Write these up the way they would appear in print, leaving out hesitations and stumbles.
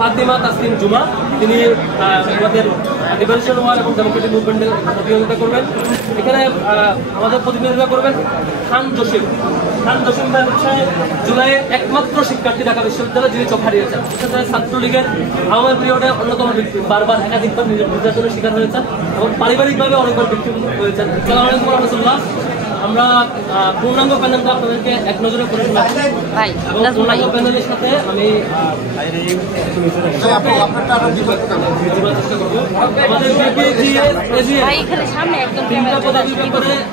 ফাতিমা তাসলিম জুমা তিনি আমাদের লিবারেশন ওয়ার এবং ডেমোক্রেটিক মুভমেন্টের প্রতিযোগিতা করবেন। এখানে আমাদের প্রতিনিধিত্ব করবেন খান জসিম। খান জসিম ভাই হচ্ছে জুলাইয়ের একমাত্র শিক্ষার্থী ঢাকা বিশ্ববিদ্যালয় যিনি চোখ হারিয়েছেন। ছাত্রলীগের আওয়ামী পিরিয়ডে অন্যতম ব্যক্তি, বারবার একাধিকবার নির্যাতনের শিকার হয়েছেন এবং পারিবারিকভাবে অনেকবার ব্যক্তি হয়েছেন। আসসালামু আলাইকুম ওয়া রাহমাতুল্লাহ। আমরা পূর্ণাঙ্গ প্যানেলটা আপনাদেরকে এক নজরে করে শোনাচ্ছি এবং পূর্ণাঙ্গ প্যানেলের সাথে আমি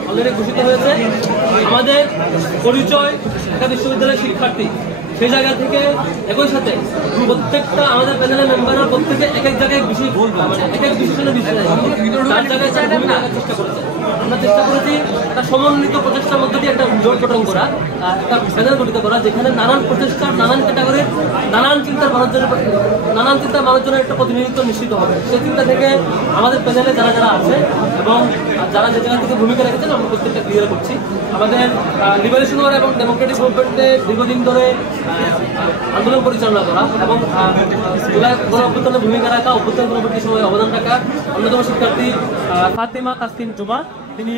অলরেডি ঘোষিত হয়েছে। আমাদের পরিচয় ঢাকা বিশ্ববিদ্যালয়ের শিক্ষার্থী, সেই জায়গা থেকে একই সাথে প্রত্যেকটা আমাদের প্যানেলের মেম্বাররা প্রত্যেকে এক এক জায়গায় বিষয় বলবো, মানে এক এক বিষয়ের বিষয় তার জায়গায় চেষ্টা করেছে। আমরা চেষ্টা করেছি একটা সমন্বিত প্রচেষ্টার মধ্যে দিয়ে একটা জোট গঠন করা, একটা প্যানেল গঠিত করা, যেখানে নানান প্রচেষ্টা, নানান ক্যাটাগরির, নানান চিন্তার মানুষজনের একটা প্রতিনিধিত্ব নিশ্চিত হবে। সেই চিন্তা থেকে আমাদের প্যানেলে যারা যারা আছে এবং যারা যে জায়গা থেকে ভূমিকা রেখেছেন আমরা প্রত্যেকটা ক্লিয়ার করছি। আমাদের লিবারেশন ওয়ার এবং ডেমোক্রেটিক মুভমেন্টে দীর্ঘদিন ধরে আন্দোলন পরিচালনা করা এবং জুলাই গণঅভ্যুত্থানে ভূমিকা রাখা, অভ্যুত্থান পরবর্তী সময়ে অবদান রাখা অন্যতম শিক্ষার্থী ফাতিমা তাসলিম জুমা তিনি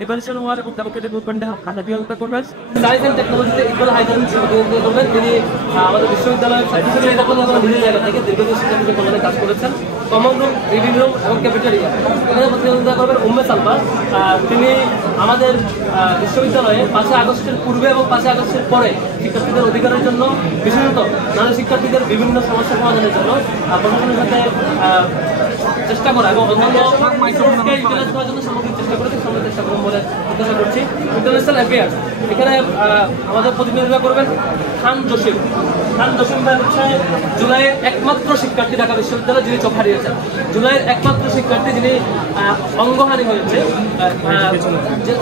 লিবারেশন ওয়ার এবং ডেমোক্রেটিক মুভমেন্টে প্রতিযোগিতা করবেন। সায়েন্স অ্যান্ড টেকনোলজিতে ইকুয়াল হাইড্রোজেন প্রতিযোগিতা করবেন। তিনি আমাদের বিশ্ববিদ্যালয়ের নিজের জায়গা থেকে দীর্ঘদিন শিক্ষার্থীদের কল্যাণে কাজ করেছেন। কমন রুম, রিডিং রুম এবং ক্যাফেটেরিয়া এখানে প্রতিযোগিতা করবেন উম্মে সালমা। তিনি আমাদের বিশ্ববিদ্যালয়ে 5 আগস্টের পূর্বে এবং 5 আগস্টের পরে শিক্ষার্থীদের অধিকারের জন্য, বিশেষত নারী শিক্ষার্থীদের বিভিন্ন সমস্যা সমাধানের জন্য প্রশাসনের সাথে চেষ্টা করা এবং অন্যান্য ইউটিলাইজ করার জন্য সামগ্রিক চেষ্টা করেছি, সামনে চেষ্টা করবো বলে প্রত্যাশা করছি। ইন্টারন্যাশনাল অ্যাফেয়ার্স এখানে আমাদের প্রতিনিধিত্ব করবেন খান জসিম। খান জসিম ভাই হচ্ছে জুলাইয়ের একমাত্র শিক্ষার্থী ঢাকা বিশ্ববিদ্যালয় যিনি চোখ হারিয়েছেন। জুলাইয়ের একমাত্র শিক্ষার্থী যিনি অঙ্গহানি হয়েছে,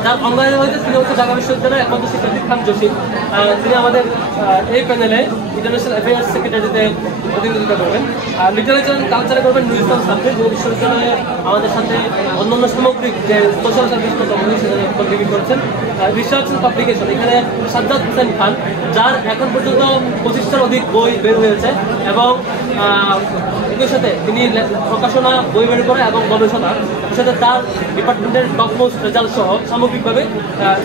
যার অঙ্গহানি হয়েছে তিনি হচ্ছে ঢাকা বিশ্ববিদ্যালয়ের একমাত্র শিক্ষার্থী খান জসিম। তিনি আমাদের এই প্যানেলে ইন্টারন্যাশনাল অ্যাফেয়ার্স সেক্রেটারিতে প্রতিনিধিত্ব করবেন। লিটারেচার অ্যান্ড কালচারে করবেন নুর ইসলাম সাবজেক্ট, যিনি বিশ্ববিদ্যালয়ে আমাদের সাথে অন্যান্য সামগ্রিক যে সোশ্যাল সার্ভিস কর্মী সেখানে কন্ট্রিবিউট করেছেন। রিসার্চ অ্যান্ড পাবলিকেশন এখানে সাজ্জাদ হোসেন খান, যার এখন পর্যন্ত 25টার অধিক বই বের হয়েছে এবং একই সাথে তিনি প্রকাশনা, বই বের করা এবং গবেষণার সাথে তার ডিপার্টমেন্টের টপমোস্ট রেজাল্ট সহ সামগ্রিকভাবে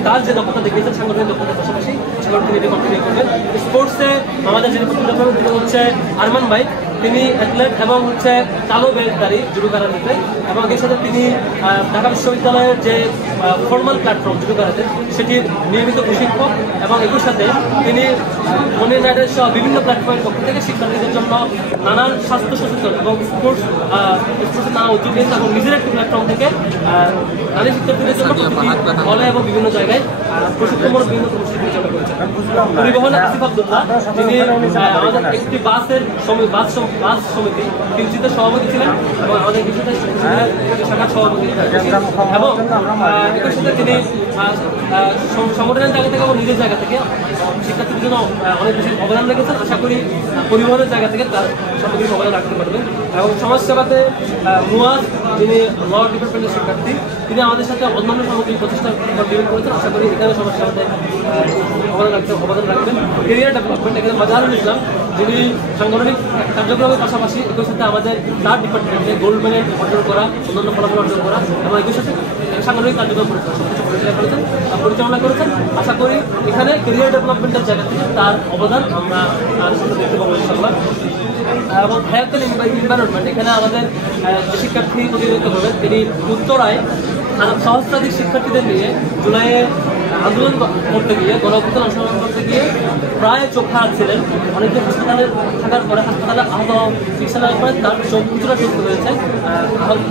তার যে দক্ষতা দেখিয়েছেন সাংগঠনিক দক্ষতার পাশাপাশি সেগুলো তিনি কন্টিনিউ করবেন। স্পোর্টসে আমাদের যিনি প্রতিনিধিত্ব করবেন তিনি হচ্ছে আরমান ভাই। তিনি অ্যাথলেট এবং হচ্ছে কালো বেল্টধারী জুডো কারাতেতে এবং এর সাথে তিনি ঢাকা বিশ্ববিদ্যালয়ের যে ফর্মাল প্ল্যাটফর্ম জুডো কারাতে সেটির নিয়মিত প্রশিক্ষক এবং একই সাথে তিনি মনির রাইডার সহ বিভিন্ন প্ল্যাটফর্মের পক্ষ থেকে শিক্ষার্থীদের জন্য নানান স্বাস্থ্য সচেতন এবং স্পোর্টসের নানা উদ্যোগ নিয়েছে এবং নিজের একটি প্ল্যাটফর্ম থেকে নারী শিক্ষার্থীদের জন্য হলে এবং বিভিন্ন জায়গায় প্রশিক্ষণমূলক বিভিন্ন কর্মসূচি পরিচালনা করেছেন। পরিবহনে আসিফ আব্দুল্লাহ, তিনি আমাদের একটি বাস সমিতি কিঞ্চিতের সভাপতি ছিলেন এবং আমাদের কিছুতে শাখার সভাপতি এবং একই সাথে তিনি সংগঠনের জায়গা থেকে এবং নিজের জায়গা থেকে শিক্ষার্থীদের জন্য অনেক বেশি অবদান রেখেছেন। আশা করি পরিবহনের জায়গা থেকে তার সামগ্রিক অবদান রাখতে পারবেন। এবং সমাজসেবাতে মুয়াজ, যিনি ল ডিপার্টমেন্টের শিক্ষার্থী, তিনি আমাদের সাথে অন্যান্য সামগ্রিক প্রচেষ্টা কন্ট্রিবিউট করেছেন। আশা করি এখানে সমাজসেবাতে অবদান রাখবেন। কেরিয়ার ডেভেলপমেন্ট এখানে মাজারুল ইসলাম, যিনি সাংগঠনিক কার্যক্রমের পাশাপাশি একই সাথে আমাদের তার ডিপার্টমেন্টে গোল্ড মেডেল অর্জন করা, অন্যান্য ফলাফল অর্জন করা এবং একই সাথে সাংগঠনিক কার্যক্রম পরিচালনা করেছেন। আশা করি এখানে কেরিয়ার ডেভেলপমেন্টের জায়গা থেকে তার অবদান আমরা দেখতে পাবো ইনশাআল্লাহ। এবং হেলথ অ্যান্ড এনভায়রনমেন্ট এখানে আমাদের যে শিক্ষার্থী প্রতিনিধিত্ব করবেন তিনি উত্তরায় সহস্রাধিক শিক্ষার্থীদের নিয়ে জুলাইয়ে আন্দোলন করতে গিয়ে, গণঅভ্যুত্থান অংশগ্রহণ করতে গিয়ে প্রায় চোখ হারাচ্ছিলেন। অনেকে হাসপাতালে থাকার পরে, হাসপাতালে আহত চিকিৎসা নেওয়ার পরে তার কিছুটা সুস্থ হয়েছে।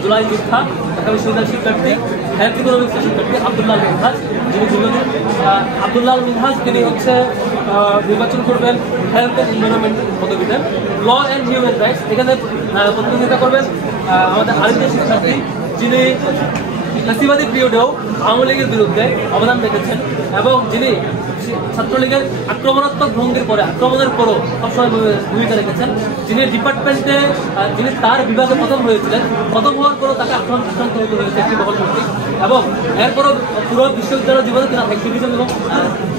জুলাই যোদ্ধা ঢাকা বিশ্ববিদ্যালয়ের শিক্ষার্থী, হেলথ ইকোনমিক্সের শিক্ষার্থী আব্দুল্লাহ মিনহাজ, যিনি আব্দুল্লাহ মিনহাজ তিনি হচ্ছে নির্বাচন করবেন হেলথ অ্যান্ড এনভায়রনমেন্ট পদবিতে। ল অ্যান্ড হিউম্যান রাইটস এখানে প্রতিনিধিত্ব করবেন আমাদের আরেকজন শিক্ষার্থী, যিনি ফ্যাসিবাদী পিরিয়ডেও আওয়ামী লীগের বিরুদ্ধে অবদান রেখেছেন এবং যিনি ছাত্রলীগের আক্রমণাত্মক ভঙ্গের পরে আক্রমণের পরও সবসময় ভূমিকা রেখেছেন। যিনি ডিপার্টমেন্টে যিনি তার বিভাগে প্রথম হয়েছিলেন, প্রথম হওয়ার পরও তাকে আক্রান্ত হতে হয়েছে একটি মহল কর্তৃক, এবং এরপরও পুরো বিশ্ববিদ্যালয় জীবনে তিনি অ্যাক্টিভিজম এবং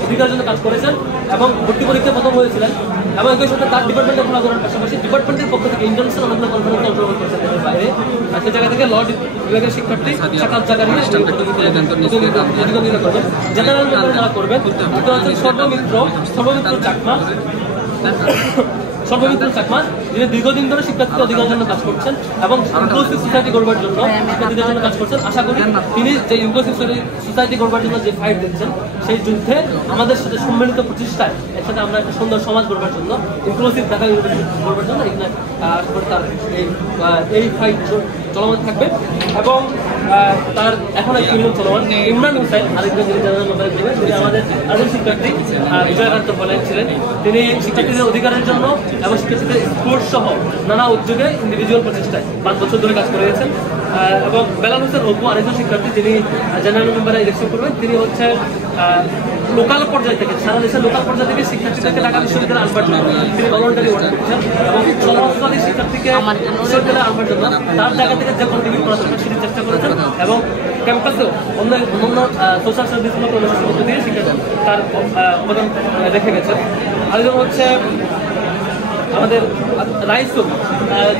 অধিকারের জন্য কাজ করেছেন এবং ভর্তি পরীক্ষায় প্রথম হয়েছিলেন। এবং একই সাথে তার ডিপার্টমেন্টে খোলা করার পাশাপাশি ডিপার্টমেন্টের পক্ষ থেকে ইন্টারন্যাশনাল অনেকগুলো কনফারেন্সে অংশগ্রহণ করেছেন দেশের বাইরে। সেই জায়গা থেকে ল বিভাগের শিক্ষার্থী সাকাত জায়গা নিয়ে প্রতিদ্বন্দ্বিতা করবেন। জেনারেল মেম্বার যারা করবেন এটা হচ্ছে সর্বমিত্র চাকমা, যিনি দীর্ঘদিন ধরে শিক্ষার্থীদের অধিকারের জন্য কাজ করছেন এবং ইনক্লুসিভ সোসাইটি গড়বার জন্য শিক্ষার্থীদের জন্য কাজ করছেন। আশা করি তিনি যে ইনক্লুসিভ সোসাইটি গড়বার জন্য যে ফাইট দিচ্ছেন, সেই যুদ্ধে আমাদের সাথে সম্মিলিত প্রচেষ্টায় একসাথে আমরা একটা সুন্দর সমাজ গড়বার জন্য, ইনক্লুসিভ ঢাকা ইউনিভার্সিটি গড়বার জন্য এখানে আশা করি তার এই ফাইট চলমান থাকবে। এবং তার এখন একটি নিয়ম চলমান ইমরান হুসাইন আরেকজন যিনি জেনারেল মেম্বার দেবেন, তিনি আমাদের আরেকজন শিক্ষার্থী বিজয়কান্ত বলেন ছিলেন। তিনি শিক্ষার্থীদের অধিকারের জন্য এবং শিক্ষার্থীদের স্পোর্টস সহ নানা উদ্যোগে ইন্ডিভিজুয়াল প্রচেষ্টায় 5 বছর ধরে কাজ করে গেছেন। এবং বেলাল হোসেন অপু আরেকজন শিক্ষার্থী, যিনি জেনারেল মেম্বারে ইলেকশন করবেন। তিনি হচ্ছে লোকাল পর্যায় থেকে, সারা দেশের লোকাল পর্যায় থেকে শিক্ষার্থীদেরকে ঢাকা বিশ্ববিদ্যালয়ে আনবার জন্য তিনি ভলান্টারি ওয়ার্ক করছেন এবং সহস্রাধিক শিক্ষার্থীকে বিশ্ববিদ্যালয়ে আনবার জন্য তার জায়গা থেকে যে কন্ট্রিবিউট করা যাবে সেটি চেষ্টা করেছেন এবং ক্যাম্পাসেও অন্য সোশ্যাল সার্ভিসগুলো কর্মসূচির মধ্যে দিয়ে শিক্ষার্থী তার অবদান রেখে গেছেন। আরেকজন হচ্ছে আমাদের রাইসুল,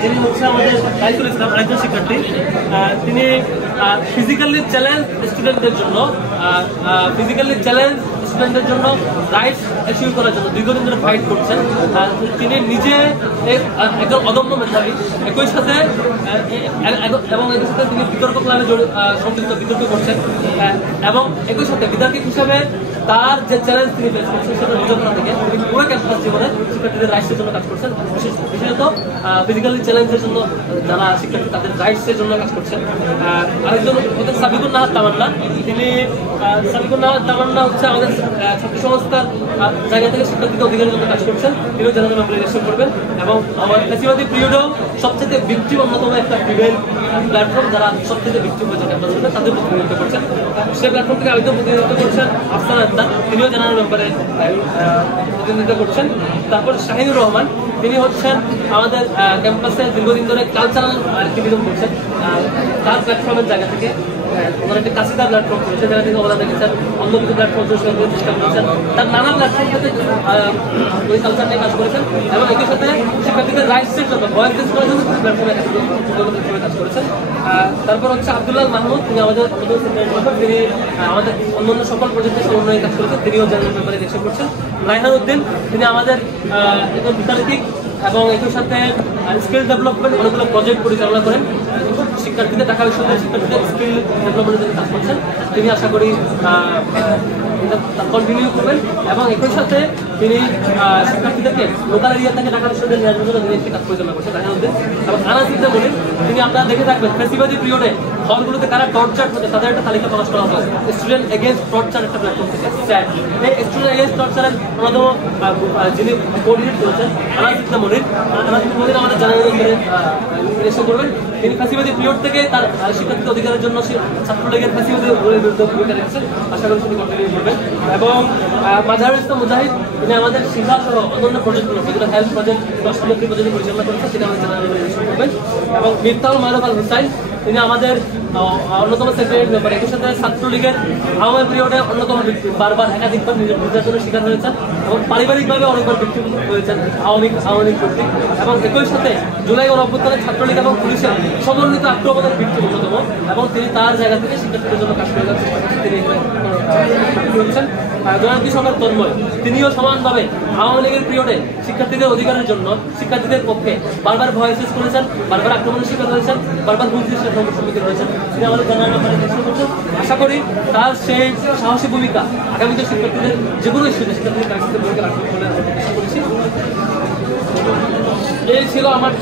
যিনি হচ্ছে আমাদের রাইসুল ইসলাম আরেকজন শিক্ষার্থী। তিনি ফিজিক্যালি চ্যালেঞ্জ স্টুডেন্টদের জন্য রাইটস অ্যাচিভ করার জন্য দীর্ঘদিন ধরে ফাইট করছেন। তিনি নিজে একজন অদম্য মেধাবী, একই সাথে তিনি বিতর্ক ক্লাবে সংযুক্ত বিতর্ক করছেন এবং একই সাথে বিতর্কিক হিসাবে তার যে চ্যালেঞ্জ তিনি ফেস করছেন সেটা বোঝাপড়া থেকে তিনি পুরো ক্যাম্পাস জীবনে শিক্ষার্থীদের রাইটসের জন্য কাজ করছেন, বিশেষত ফিজিক্যালি চ্যালেঞ্জের জন্য যারা শিক্ষার্থী তাদের রাইটসের জন্য কাজ করছেন। আরেকজন হচ্ছে সাবিকুর নাহার তামান্না। সাবিকুর নাহার তামান্না হচ্ছে আমাদের ছাত্র সংস্থার জায়গা থেকে শিক্ষার্থীদের অধিকারের জন্য কাজ করছেন। তিনিও জেনারেল মেম্বার ইলেকশন করবেন এবং আমার ফ্যাসিবাদী পিরিয়ডেও সবচেয়ে ভিক্টিম অন্যতম একটা ফিমেল প্ল্যাটফর্ম, যারা সবচেয়ে ভিক্টিম হয়েছে ক্যাম্পাসে তাদের প্রতিনিধিত্ব করছেন। সেই প্ল্যাটফর্ম থেকে আরেকজন প্রতিনিধিত্ব করছেন আফসার আক্তার, তিনিও জেনারেল মেম্বারে প্রতিনিধিত্ব করছেন। তারপর শাহিনুর রহমান, তিনি হচ্ছেন আমাদের ক্যাম্পাসে দীর্ঘদিন ধরে কালচারাল অ্যাক্টিভিজম করছেন। তার প্ল্যাটফর্মের জায়গা থেকে ওনার একটি কাশিদা প্ল্যাটফর্ম করেছে, জায়গা থেকে অবদান রেখেছেন, অন্য কিছু প্ল্যাটফর্ম চেষ্টা করেছেন। তার নানা প্ল্যাটফর্ম থেকে ওই কালচার নিয়ে কাজ করেছেন এবং একই সাথে শিক্ষার্থীদের রাইটসের জন্য ভয়েস করার জন্য প্ল্যাটফর্মে কাজ করেছেন। তারপর হচ্ছে আব্দুল্লাহ মাহমুদ, তিনি আমাদের তিনি আমাদের অন্যান্য সকল প্রজেক্টের সমন্বয়ে কাজ করেছেন, তিনিও জেনারেল মেম্বারে ইলেকশন করছেন। রায়হান উদ্দিন, তিনি আমাদের একজন বিতার্কিক এবং একই সাথে স্কিল ডেভেলপমেন্ট অনেকগুলো প্রজেক্ট পরিচালনা করেন। শিক্ষার্থীদের ঢাকা বিশ্ববিদ্যালয়ের শিক্ষার্থীদের স্কিল ডেভেলপমেন্টের জন্য কাজ করছেন, তিনি আশা করি কন্টিনিউ করবেন। এবং একই সাথে তিনি শিক্ষার্থীদেরকে লোকাল এরিয়া থেকে ঢাকা বিশ্ববিদ্যালয়ে নিয়ে আসবেন তিনি একটি কাজ পরিচালনা করছেন রায়হানুদ্দিন। এবং আনাসিদা বলেন, তিনি আপনারা দেখে থাকবেন ফ্যাসিবাদী পিরিয়ডে হলগুলোতে কারা টর্চার হচ্ছে তাদের একটা তালিকা প্রকাশ করা হয় স্টুডেন্ট এগেইনস্ট টর্চার একটা প্ল্যাটফর্ম থেকে। এই স্টুডেন্ট এগেইনস্ট টর্চারের অন্যতম যিনি কোঅর্ডিনেট করেছেন আনাসিদা মনির আমাদের জেনারেল মেম্বারে ইলেকশন করবেন। তিনি ফ্যাসিবাদী পিরিয়ড থেকে তার শিক্ষার্থীদের অধিকারের জন্য ছাত্রলীগের ফ্যাসিবাদী বিরুদ্ধে ভূমিকা রেখেছেন, আশা করি তিনি কন্টিনিউ করবেন। এবং মাজারুল ইসলাম মুজাহিদ, তিনি আমাদের শিক্ষা সহ অন্যান্য প্রজেক্টগুলো যেগুলো হেলথ প্রজেক্ট দশটি প্রজেক্ট পরিচালনা করেছেন, তিনি আমাদের জেনারেল মেম্বার ইলেকশন করবেন। এবং মিফতাহুল মারুফ আল হুসাইন, তিনি আমাদের অন্যতম সেক্রেটারি মেম্বার, একই সাথে ছাত্রলীগের আওয়ামী পিরিয়ডে অন্যতম ব্যক্তি, বারবার একাধিকবার নির্যাতনের শিকার হয়েছেন এবং পারিবারিকভাবে অনেকবার ব্যক্তি হয়েছেন আওয়ামী কর্তৃক। এবং একই সাথে জুলাই অভ্যুত্থানে ছাত্রলীগ এবং পুলিশের সমন্বিত আক্রমণের ব্যক্তি অন্যতম এবং তিনি তার জায়গা থেকে শিক্ষার্থীদের জন্য কাজ করে যাচ্ছেন। তিনি হচ্ছেন জয়ন্তী সরকার তন্ময়, তিনিও সমানভাবে আওয়ামী লীগের পিরিয়ডে শিক্ষার্থীদের অধিকারের জন্য শিক্ষার্থীদের পক্ষে বারবার ভয়েসেস করেছেন, বারবার আক্রমণের শিকার হয়েছেন, বারবার হুমকির সম্মুখীন হয়েছেন। তিনি আমাদের জেনারেল মেম্বারে ইলেকশন করছেন। আশা করি তার সেই সাহসী ভূমিকা আগামীতে শিক্ষার্থীদের যে কোনো ইস্যুতে শিক্ষার্থীদের কাছে ভূমিকা রাখবেন বলে আশা করছি। এই ছিল আমাদের